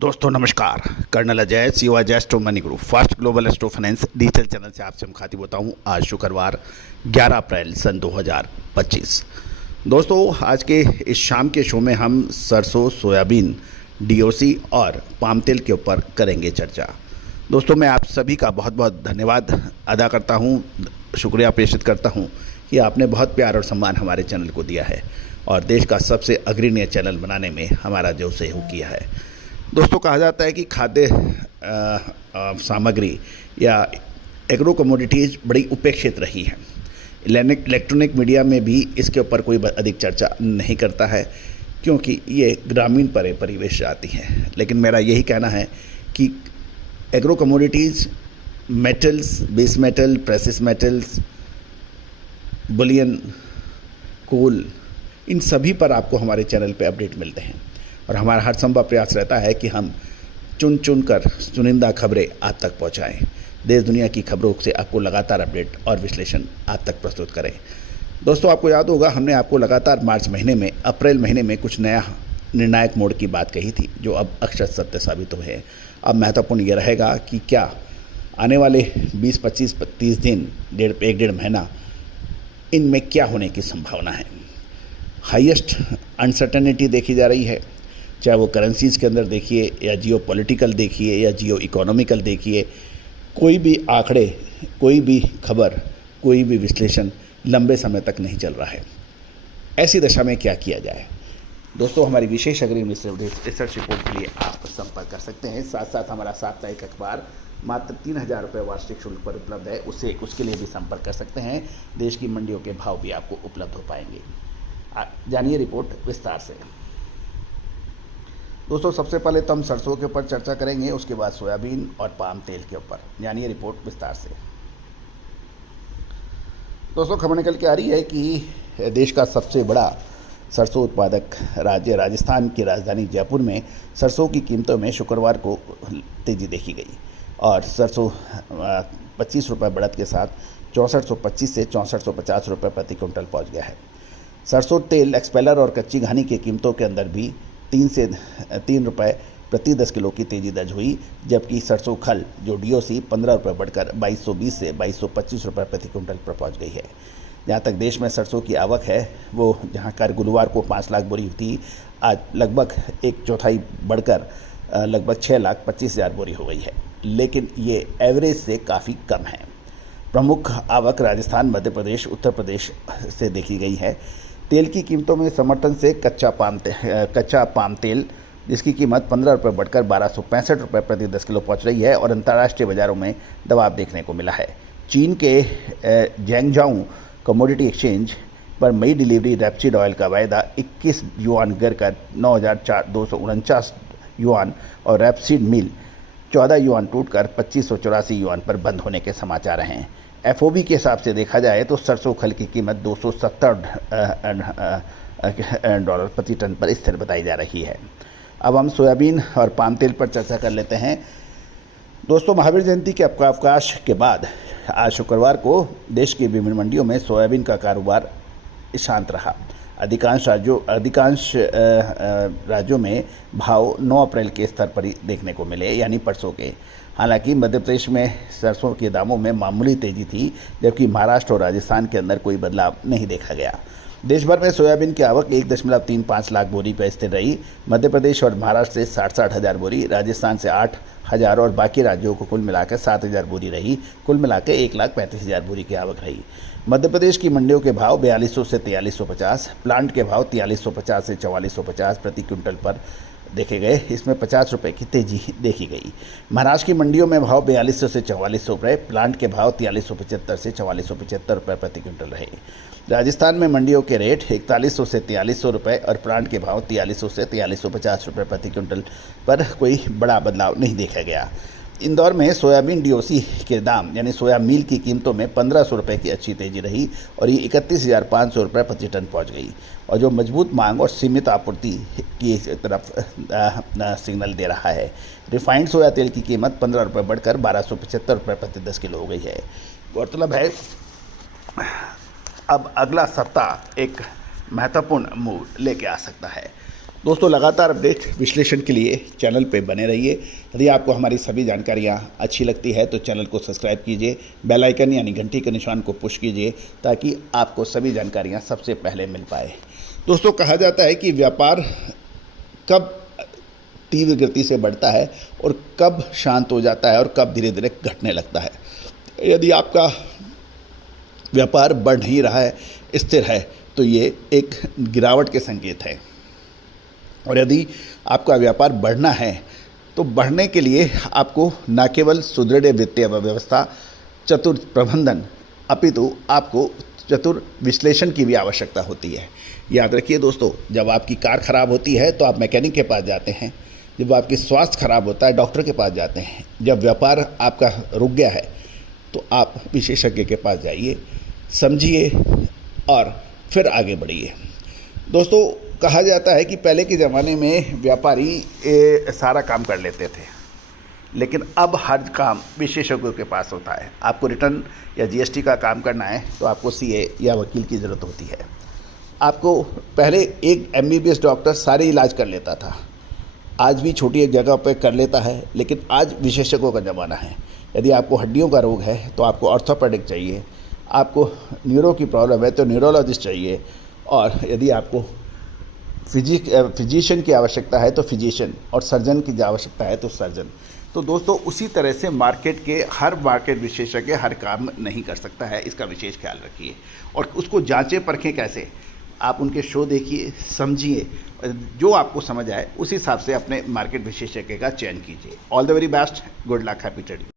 दोस्तों नमस्कार। Colonel Ajay CO Ajay स्टो money group first global स्टो finance digital channel से आपसे मुखातिब होता हूं। आज शुक्रवार 11 अप्रैल सन 2025। दोस्तों आज के इस शाम के शो में हम सरसों, सोयाबीन, डीओसी और पाम तेल के ऊपर करेंगे चर्चा। दोस्तों मैं आप सभी का बहुत बहुत धन्यवाद अदा करता हूं, शुक्रिया प्रेषित करता हूं कि आपने बहुत प्यार और सम्मान हमारे चैनल को दिया है और देश का सबसे अग्रणी चैनल बनाने में हमारा जो सहयोग किया है। दोस्तों कहा जाता है कि खाद्य सामग्री या एग्रो कमोडिटीज़ बड़ी उपेक्षित रही हैं। इलेक्ट्रॉनिक मीडिया में भी इसके ऊपर कोई अधिक चर्चा नहीं करता है क्योंकि ये ग्रामीण परिवेश आती हैं। लेकिन मेरा यही कहना है कि agro commodities, metals, base metal, precious metals, bullion, coal, इन सभी पर आपको हमारे चैनल पे अपडेट मिलते हैं और हमारा हर संभव प्रयास रहता है कि हम चुन कर चुनिंदा खबरें आप तक पहुंचाएं। देश दुनिया की खबरों से आपको लगातार अपडेट और विश्लेषण आप तक प्रस्तुत करें। दोस्तों आपको याद होगा हमने आपको लगातार अप्रैल महीने में कुछ नया निर्णायक मोड़ की बात कही थी जो अब अक्षर सत्य साबित हुए हैं। अब महत्वपूर्ण ये रहेगा कि क्या आने वाले 20, 25, 30 दिन, एक डेढ़ महीना, इनमें क्या होने की संभावना है। हाईएस्ट अनसर्टेनिटी देखी जा रही है, चाहे वो करेंसीज़ के अंदर देखिए या जियो पॉलिटिकल देखिए या जियो इकोनॉमिकल देखिए। कोई भी आंकड़े, कोई भी खबर, कोई भी विश्लेषण लंबे समय तक नहीं चल रहा है। ऐसी दशा में क्या किया जाए। दोस्तों हमारी विशेष अग्रिम रिसर्च रिपोर्ट के लिए आप संपर्क कर सकते हैं। साथ साथ हमारा साप्ताहिक अखबार मात्र 3,000 रुपये वार्षिक शुल्क पर उपलब्ध है, उसके लिए भी संपर्क कर सकते हैं। देश की मंडियों के भाव भी आपको उपलब्ध हो पाएंगे। जानिए रिपोर्ट विस्तार से। दोस्तों सबसे पहले तो हम सरसों के ऊपर चर्चा करेंगे, उसके बाद सोयाबीन और पाम तेल के ऊपर। जानिए रिपोर्ट विस्तार से। दोस्तों खबर निकल के आ रही है कि देश का सबसे बड़ा सरसों उत्पादक राज्य राजस्थान की राजधानी जयपुर में सरसों की कीमतों में शुक्रवार को तेजी देखी गई और सरसों 25 रुपये बढ़त के साथ 6425 से 6450 रुपये प्रति क्विंटल पहुंच गया है। सरसों तेल, एक्सपेलर और कच्ची घानी की कीमतों के अंदर भी 3 रुपये प्रति 10 किलो की तेजी दर्ज हुई, जबकि सरसों खल जो डीओसी 15 रुपये बढ़कर 2220 से 2225 रुपये प्रति क्विंटल पर पहुंच गई है। जहां तक देश में सरसों की आवक है वो जहां कर गुरुवार को 5 लाख बोरी थी, आज लगभग एक चौथाई बढ़कर लगभग 6,25,000 बोरी हो गई है, लेकिन ये एवरेज से काफ़ी कम है। प्रमुख आवक राजस्थान, मध्य प्रदेश, उत्तर प्रदेश से देखी गई है। तेल की कीमतों में समर्थन से कच्चा पाम तेल जिसकी कीमत 15 रुपये बढ़कर 1265 रुपये प्रति 10 किलो पहुंच रही है और अंतर्राष्ट्रीय बाज़ारों में दबाव देखने को मिला है। चीन के जैंगजाऊ कमोडिटी एक्सचेंज पर मई डिलीवरी रैपसीड ऑयल का वायदा 21 युआन गिरकर 9,249 युआन और रैपसीड मिल 14 युआन टूटकर 2584 युआन पर बंद होने के समाचार हैं। एफओबी के हिसाब से देखा जाए तो सरसों खल की कीमत $270 प्रति टन पर स्थिर बताई जा रही है। अब हम सोयाबीन और पाम तेल पर चर्चा कर लेते हैं। दोस्तों महावीर जयंती के अवकाश के बाद आज शुक्रवार को देश की विभिन्न मंडियों में सोयाबीन का कारोबार शांत रहा। अधिकांश राज्यों में भाव 9 अप्रैल के स्तर पर ही देखने को मिले, यानी परसों के। हालांकि मध्य प्रदेश में सरसों के दामों में मामूली तेजी थी, जबकि महाराष्ट्र और राजस्थान के अंदर कोई बदलाव नहीं देखा गया। देश भर में सोयाबीन की आवक 1.35 लाख बोरी पर स्थिर रही। मध्य प्रदेश और महाराष्ट्र से 60 हज़ार बोरी, राजस्थान से 8,000 और बाकी राज्यों को कुल मिलाकर 7,000 बोरी रही। कुल मिलाकर 1,35,000 बोरी की आवक रही। मध्य प्रदेश की मंडियों के भाव 4200 से 4350, प्लांट के भाव 4350 से 4450 प्रति क्विंटल पर देखे गए। इसमें 50 रुपये की तेजी देखी गई। महाराष्ट्र की मंडियों में भाव 4200 से 4400 रुपये, प्लांट के भाव 4375 से 4475 रुपये प्रति क्विंटल रहे। राजस्थान में मंडियों के रेट 4100 से 4300 रुपये और प्लांट के भाव 4300 से 4350 रुपये प्रति क्विंटल पर कोई बड़ा बदलाव नहीं देखा गया। इंदौर में सोयाबीन डीओसी के दाम यानी सोया मील की कीमतों में 1500 रुपये की अच्छी तेजी रही और ये 31,500 रुपये प्रति टन पहुँच गई और जो मजबूत मांग और सीमित आपूर्ति की तरफ सिग्नल दे रहा है। रिफाइंड सोया तेल की कीमत 15 रुपये बढ़कर 1275 रुपये प्रति 10 किलो हो गई है। गौरतलब है अब अगला सप्ताह एक महत्वपूर्ण मूव लेके आ सकता है। दोस्तों लगातार अपडेट विश्लेषण के लिए चैनल पे बने रहिए। यदि आपको हमारी सभी जानकारियाँ अच्छी लगती है तो चैनल को सब्सक्राइब कीजिए, बेल आइकन यानी घंटी के निशान को पुश कीजिए ताकि आपको सभी जानकारियाँ सबसे पहले मिल पाए। दोस्तों कहा जाता है कि व्यापार कब तीव्र गति से बढ़ता है और कब शांत हो जाता है और कब धीरे धीरे घटने लगता है। यदि आपका व्यापार बढ़ नहीं रहा है, स्थिर है, तो ये एक गिरावट के संकेत है। और यदि आपका व्यापार बढ़ना है तो बढ़ने के लिए आपको न केवल सुदृढ़ वित्तीय व्यवस्था, चतुर प्रबंधन, अपितु आपको चतुर विश्लेषण की भी आवश्यकता होती है। याद रखिए दोस्तों, जब आपकी कार खराब होती है तो आप मैकेनिक के पास जाते हैं, जब आपकी स्वास्थ्य खराब होता है डॉक्टर के पास जाते हैं, जब व्यापार आपका रुक गया है तो आप विशेषज्ञ के पास जाइए, समझिए और फिर आगे बढ़िए। दोस्तों कहा जाता है कि पहले के ज़माने में व्यापारी सारा काम कर लेते थे, लेकिन अब हर काम विशेषज्ञों के पास होता है। आपको रिटर्न या जीएसटी का काम करना है तो आपको सीए या वकील की ज़रूरत होती है। आपको पहले एक एमबीबीएस डॉक्टर सारे इलाज कर लेता था, आज भी छोटी एक जगह पर कर लेता है, लेकिन आज विशेषज्ञों का ज़माना है। यदि आपको हड्डियों का रोग है तो आपको ऑर्थोपेडिक चाहिए, आपको न्यूरो की प्रॉब्लम है तो न्यूरोलॉजिस्ट चाहिए, और यदि आपको फिजिशियन की आवश्यकता है तो फिजिशियन, और सर्जन की आवश्यकता है तो सर्जन। तो दोस्तों उसी तरह से मार्केट के हर मार्केट विशेषज्ञ हर काम नहीं कर सकता है, इसका विशेष ख्याल रखिए। और उसको जांचें परखें कैसे, आप उनके शो देखिए, समझिए, जो आपको समझ आए उस हिसाब से अपने मार्केट विशेषज्ञ का चयन कीजिए। All the very best, good luck, happy trading.